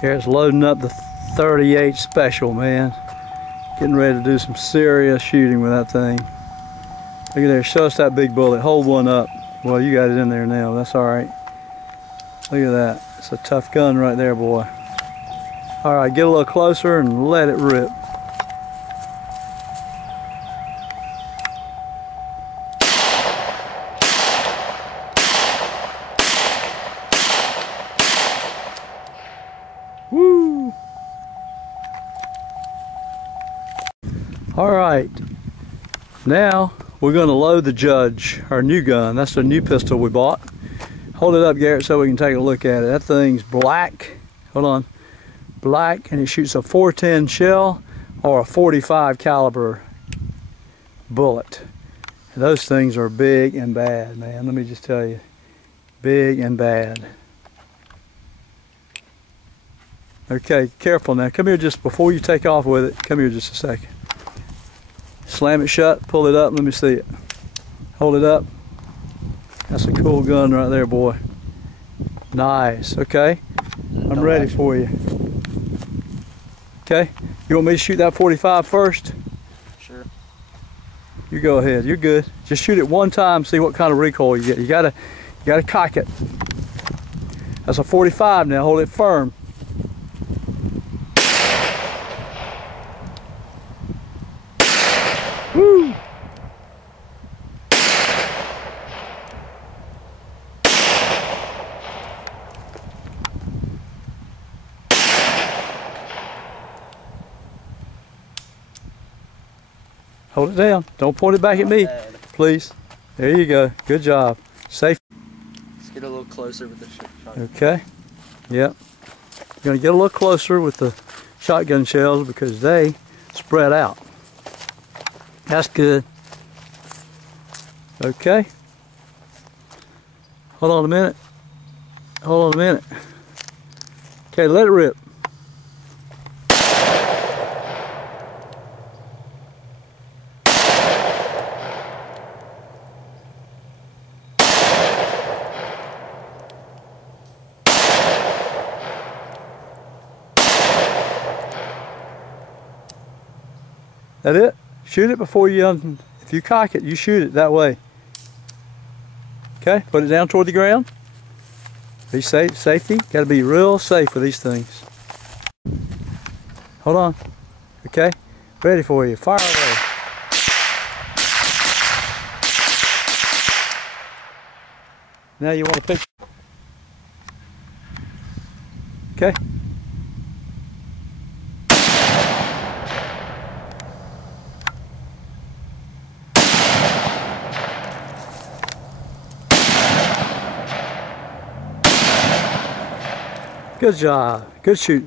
Garrett's loading up the 38 Special, man. Getting ready to do some serious shooting with that thing. Look at there, show us that big bullet. Hold one up. Well, you got it in there now, that's all right. Look at that, it's a tough gun right there, boy. All right, get a little closer and let it rip. Woo! All right, now we're going to load the Judge, our new gun. That's the new pistol we bought. Hold it up, Garrett, so we can take a look at it. That thing's black. Hold on. Black, and it shoots a 410 shell or a 45 caliber bullet. And those things are big and bad, man. Let me just tell you, big and bad. Okay, careful now. Come here just before you take off with it. Come here just a second. Slam it shut, pull it up, let me see it. Hold it up. That's a cool gun right there, boy. Nice, okay. I'm ready for you. Okay, you want me to shoot that 45 first? Sure. You go ahead, you're good. Just shoot it one time, see what kind of recoil you get. You gotta cock it. That's a 45 now, hold it firm. Woo! Hold it down. Don't point it back at me, please. There you go. Good job. Safe. Let's get a little closer with the shotgun. Okay. Yep. You're going to get a little closer with the shotgun shells because they spread out. That's good. Okay. Hold on a minute. Hold on a minute. Okay, let it rip. That it? Shoot it before you, if you cock it, you shoot it that way. Okay, put it down toward the ground. Be safe, safety. Got to be real safe with these things. Hold on. Okay, ready for you. Fire away. Now you want to pick. Okay. Good job. Good shoot.